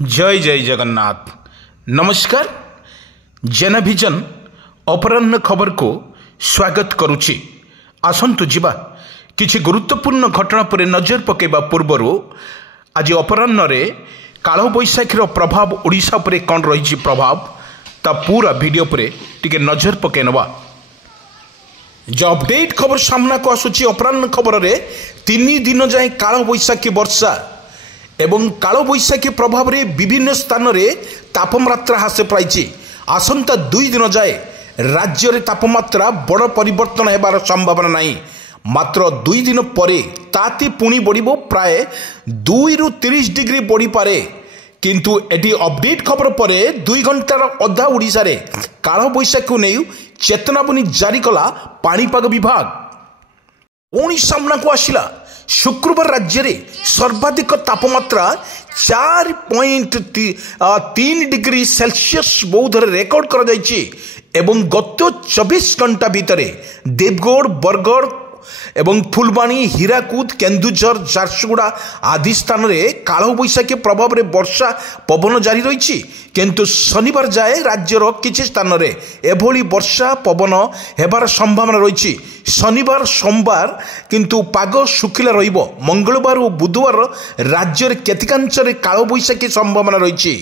जय जय जगन्नाथ। नमस्कार। जेनाभिजन अपराह्न खबर को स्वागत करुछि। आसंतु जिबा किछि गुरुत्वपूर्ण घटना पर नजर पकेबा पूर्वर आज अपराह्न रे काल बैशाखीर प्रभाव ओडिशा पर कौन रही प्रभाव ता पूरा वीडियो पर टिके नजर पके नवा। जो अपडेट खबर सामना को आसुची अपराह्न खबर रे 3 दिन जाए काल बैशाखी वर्षा एवं काल बैशाखी प्रभाव रे विभिन्न स्थान रे तापमात्रा ह्रास पाई। आसंता 2 दिन जाए राज्य रे तापमात्रा बड़ परिवर्तन हेबार संभावना नहीं। मात्र 2 दिन परे ताती पुणी बढ़िबो प्राय 2 रु 30 डिग्री बढ़ी पारे। किंतु एटी अपडेट खबर परे 2 घंटार अधा ओडिशा रे काल बैशाखी को नहीं चेतनावनी जारी कला पाणीपाग विभाग। पुणी सामना को आसिला शुक्रवार राज्य रे सर्वाधिक तापमात्रा 4.3 डिग्री सेल्सियस बौद्ध रेकर्ड करा जायछि एवं गत 24 घंटा भितर देवगढ़ बरगढ़ एवं फुलबाणी हीराकुद केन्दुझर झारसुगुड़ा आदि स्थान में काल बैशाखी प्रभाव में वर्षा पवन जारी रही। किंतु शनिवार जाए राज्यर किछि स्थान में एभली वर्षा पवन हेबार संभावना रही। शनिवार सोमवार किंतु पाग शुखिला रहिबो। मंगलवार और बुधवार राज्यर केतिकांशरे काल बैशाखी संभावना रही।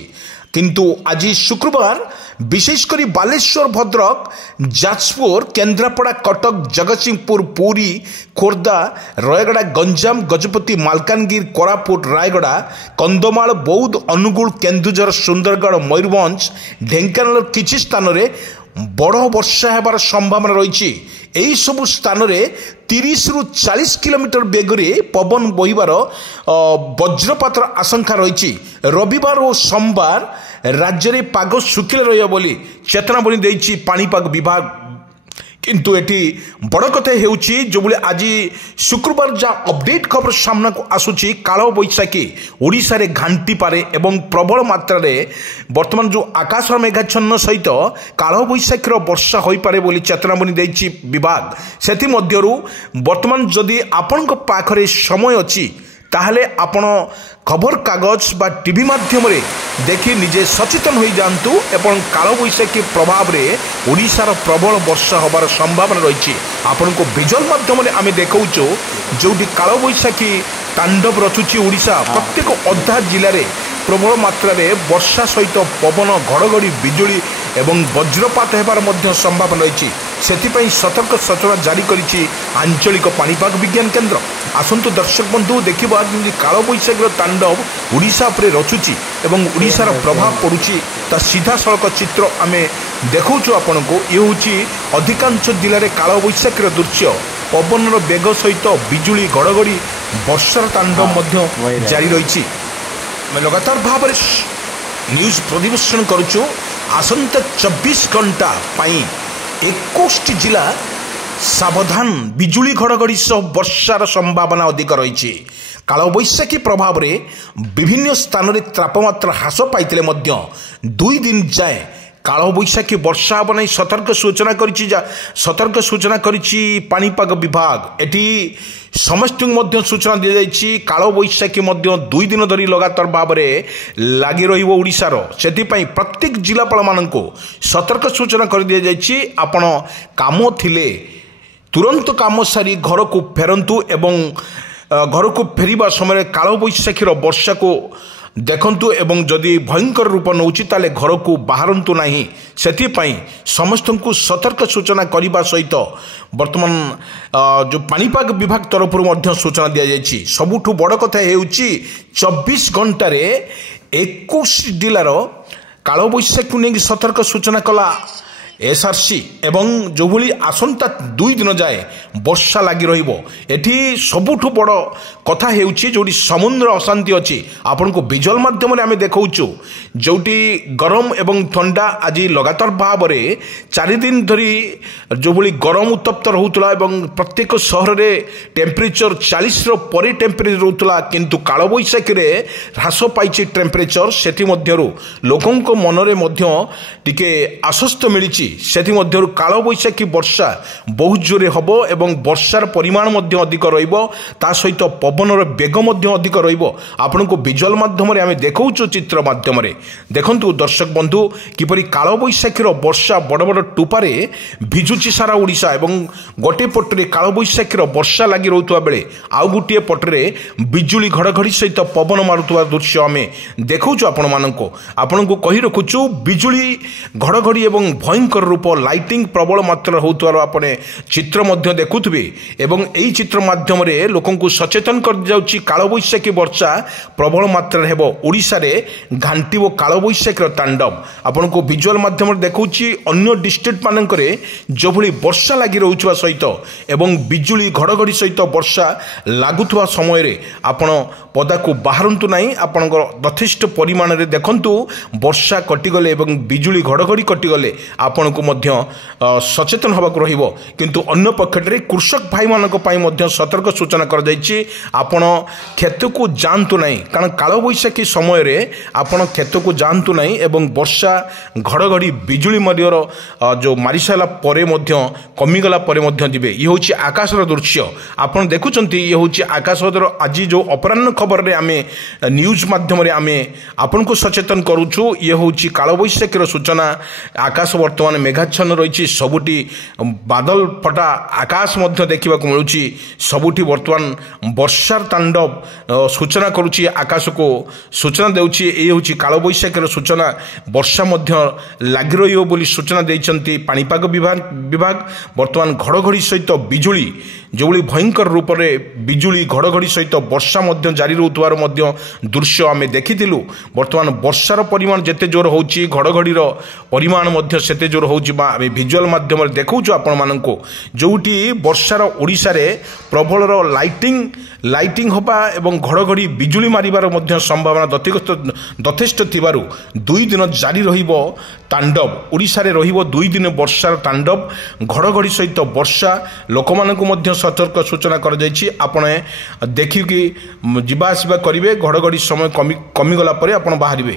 किंतु आज शुक्रवार विशेषकर बालेश्वर भद्रक जाजपुर केन्द्रापड़ा कटक जगतसिंहपुर पुरी खोर्धा रायगड़ा गंजाम गजपति मालकानगिरी कोरापुट रायगड़ा कंधमाल बौद्ध अनुगुल केन्दुझर सुंदरगढ़ मयूरभंज ढेंकानाल किछि स्थान रे बड़ वर्षा हेबार संभावना रही। यही सबु स्थान रे 30 रु 40 किलोमीटर बेगरे पवन बहिबार वज्रपातर आशंका रही। रविवार और सोमवार राज्य में पाग शुखिला रहिबो बोली चेतावनी देइछि पाणीपाग विभाग। किंतु एटी बड़ कथा हेउछि जो बोले आज शुक्रवार जा अपडेट खबर सामना को आसुछि काल बैशाखी ओडिशा रे घांटी पारे एवं प्रबल मात्रा रे वर्तमान जो आकाश मेघाच्छन्न सहित काल बैशाखीर वर्षा होई पारे बोली चेतावनी देइछि विभाग। सेति मध्यरु वर्तमान जदि आपनक पाखरे समय अछि ताहले आपण खबर कागज बा टीवी माध्यम रे देखि निजे सचेतन हो जातु एवं काल बैशाखी प्रभाव रे ओडिशार प्रबल वर्षा होबार संभावना रही। आपण को विजुअल माध्यम रे आमे देखौचो जोटी काल बैशाखी तांडव रचुची ओडिशा प्रत्येक अधा जिले में प्रबल मात्रा रे वर्षा सहित पवन घड़घड़ी बिजुली एवं वज्रपात हेबार मध्य संभावना रही। सेथिपई सतर्क सूचना जारी करिछि आंचलिक पाणीपाग विज्ञान केन्द्र। आसंतु दर्शक बंधु देखिबा काल बैशाखीर तांडव ओडिशा पर रचुची एवं ओडिशार प्रभाव पड़ुची ता सीधा सड़क चित्र आमे देखौछु आपनको। ये होची अधिकांश जिले में काल बैशाखीर दृश्य पवन बेग सहित बिजुली घड़घड़ी वर्षार तांडव मध्य जारी रही। मैं लगातार भाव न्यूज परिवेषण करुचु। आसंता 24 घंटा पाई 21 जिला सावधान बिजुली घड़घड़ी सह वर्षार संभावना अधिक रही। काल बैशाखी प्रभाव में विभिन्न स्थान में तापमात्रा ह्रास पाइतिले मध्य 2 दिन जाए काल बैशाखी वर्षा होब नहीं सतर्क सूचना करिछि पाणीपाग विभाग। एटी समस्त सूचना दी जाइछि काल बैशाखी 2 दिन धरी लगातार भाव में लगी रहिबो ओडिशार। सेथिपई प्रत्येक जिलापाल माननको सतर्क सूचना कर दिया जाइछि आपण काम थिले तुरंत काम सारी घर को फेरंतु एवं घर को फेरिबा समय काल बैशाखीर वर्षा को देखंतु एवं जदि भयंकर रूप नौछि ताले घर को बाहरंतु नहीं। सेथिपई समस्त को सतर्क सूचना करने सहित वर्तमान जो पाणीपाग विभाग तरफ सूचना दि जाइछि। सबुठु बड़ कथा हेउछि 24 घंटा रे 21 जिलार काल बैशाखी को नहीं सतर्क सूचना कला एसआरसी एवं जो भली आसंता 2 दिन जाए वर्षा लगी रहिबो। एठी सबुठु बड़ कथा हेउछि जोटी समुद्र अशांति अछि। आपन को विजुअल माध्यम रे आमे देखौछु जोटी गरम एवं ठंडा आज लगातार भाव में 4 दिन धरी जो भली गरम उत्तप्त रहउतला एवं प्रत्येक शहर रे टेम्परेचर 40 रो परे टेम्परेचर रहउतला। किंतु काल बैशाखी रे ह्रास पाइछि टेम्परेचर। सेठी मध्यरु लोकंक मन रे मध्य टिके आश्वस्त मिलिछि ସେଥିମଧ୍ୟରୁ କାଳବୈଶାଖୀ ବର୍ଷା ବହୁତ ଜୋରେ ହେବ ଏବଂ ବର୍ଷାର ପରିମାଣ ମଧ୍ୟ ଅଧିକ ରହିବ ତା ସହିତ ପବନର ବେଗ ମଧ୍ୟ ଅଧିକ ରହିବ ଆପଣଙ୍କୁ ଭିଜୁଆଲ ମାଧ୍ୟମରେ ଆମେ ଦେଖାଉଛୁ ଚିତ୍ର ମାଧ୍ୟମରେ ଦେଖନ୍ତୁ ଦର୍ଶକ ବନ୍ଧୁ କିପରି କାଳବୈଶାଖୀର ବର୍ଷା ବଡ଼ ବଡ଼ ଟୁପାରେ ଭିଜୁଛି ସାରା ଓଡ଼ିଶା ଏବଂ ଗୋଟିଏ ପଟରେ କାଳବୈଶାଖୀର ବର୍ଷା ଲାଗି ରହୁଥିବା ବେଳେ ଆଉ ଗୋଟିଏ ପଟରେ ବିଜୁଳି ଘଡ଼ଘଡ଼ି ସହିତ ପବନ ମାରୁଥିବା ଦୃଶ୍ୟ ଆମେ ଦେଖାଉଛୁ ଆପଣଙ୍କୁ କହି ରଖୁଛୁ ବିଜୁଳି ଘଡ଼ଘଡ଼ି ଏବଂ ଭୟଙ୍କର ରୂପ ଲାଇଟିଂ ପ୍ରବଳ ମାତ୍ରାରେ ହେଉଥିବାର ଆପଣ ଚିତ୍ର ମଧ୍ୟ ଦେଖୁଥିବେ ଏବଂ ଏହି ଚିତ୍ର ମାଧ୍ୟମରେ ଲୋକଙ୍କୁ ସଚେତନ କରିଯାଉଛି କାଳବୈଶାଖୀ ବର୍ଷା ପ୍ରବଳ ମାତ୍ରାରେ ହେବ ଓଡ଼ିଶାରେ ଘାଣ୍ଟିବ କାଳବୈଶାଖୀର ତାଣ୍ଡବ ଆପଣଙ୍କୁ ଭିଜୁଆଲ ମାଧ୍ୟମରେ ଦେଖାଉଛି ଅନ୍ୟ ଡିଷ୍ଟ୍ରିକ୍ଟ ମାନଙ୍କରେ ଯେଭଳି ବର୍ଷା ଲାଗି ରହୁଥିବା ସହିତ ଏବଂ ବିଜୁଳି ଘଡ଼ଘଡ଼ି ସହିତ ବର୍ଷା ଲାଗୁଥିବା ସମୟରେ ଆପଣ ପଦାକୁ ବାହାରନ୍ତୁ ନାହିଁ ଆପଣଙ୍କର ଯଥେଷ୍ଟ ପରିମାଣରେ ଦେଖନ୍ତୁ ବର୍ଷା କଟିଗଲେ ଏବଂ ବିଜୁଳି ଘଡ଼ଘଡ଼ି କଟିଗଲେ ଆପଣଙ୍କୁ ମଧ୍ୟ ସଚେତନ ହେବାକୁ ରହିବ କିନ୍ତୁ ଅନ୍ୟ ପକ୍ଷରେ କୃଷକ ଭାଇମାନଙ୍କ ପାଇଁ ମଧ୍ୟ ସତର୍କ ସୂଚନା କରାଯାଇଛି ଆପଣ କ୍ଷେତକୁ ଯାଆନ୍ତୁ ନାହିଁ କାରଣ କାଳବୈଶାଖୀ ସମୟରେ ଆପଣ କ୍ଷେତକୁ ଯାଆନ୍ତୁ ନାହିଁ ଏବଂ ବର୍ଷା ଘଡ଼ଘଡ଼ି ବିଜୁଳି ମଧ୍ୟର ଯେଉଁ ମାରିସାରିଲା ପରେ ମଧ୍ୟ କମିଗଲା ପରେ ମଧ୍ୟ ଯିବେ ଇଏ ହେଉଛି ଆକାଶର ଦୃଶ୍ୟ ଆପଣ ଦେଖୁଛନ୍ତି ଇଏ ହେଉଛି ଆକାଶର ଆଜି ଯେଉଁ ଅପରାହ୍ନ ଖବରରେ ଆମେ ନ୍ୟୁଜ୍ ମାଧ୍ୟମରେ ଆମେ ଆପଣଙ୍କୁ ସଚେତନ କରୁଛୁ ଇଏ ହେଉଛି କାଳବୈଶାଖୀର ସୂଚନା ଆକାଶ ବର୍ତ୍ତମାନ ମେଘାଚ୍ଛନ୍ନ ରହିଛି ସବୁଠି ବାଦଲ ଫଟା ଆକାଶ ମଧ୍ୟ ଦେଖିବାକୁ ମିଳୁଛି ସବୁଠି ବର୍ତ୍ତମାନ ବର୍ଷାର ତାଣ୍ଡବ ସୂଚନା କରୁଛି ଆକାଶକୁ ସୂଚନା ଦେଉଛି ଏହି ହେଉଛି କାଳବୈଶାଖୀର ସୂଚନା ବର୍ଷା ମଧ୍ୟ ଲାଗି ରହିବ ବୋଲି ସୂଚନା ଦେଇଛନ୍ତି ପାଣିପାଗ ବିଭାଗ ବର୍ତ୍ତମାନ ଘଡ଼ଘଡ଼ି ସହିତ ବିଜୁଳି যেভাবে ভয়ঙ্কর রূপে বিজুড়ি ঘড়ঘড়ি সহিত বর্ষা জারি রহুবার দৃশ্য আমি দেখিলু বর্তমান বর্ষার পরিমাণ যেতে জোর হচ্ছে ঘড়ঘড়ির পরিমাণ সেতে জোর হচ্ছে বা আমি ভিজুয়াল মাধ্যমে দেখাউছু আপনার যেটি বর্ষার ওড়িশার প্রবলর লাইটিং হওয়া এবং ঘড়ঘড়ি বিজুড়ি মারিবার সম্ভাবনা যথেষ্ট থিবারু 2 দিন জারি রহিব তাণ্ডব ওড়িশার রহিব 2 দিন বর্ষার তাণ্ডব ঘড়ঘড়ি সহিত বর্ষা লোকমানଙ୍କୁ ମଧ୍ୟ ସତର୍କ ସୂଚନା କରାଯାଇଛି ଆପଣ ଦେଖିକି ଯିବା ଆସିବା କରିବେ ଘଡ଼ଘଡ଼ି ସମୟ କମିଗଲା ପରେ ଆପଣ ବାହାରିବେ।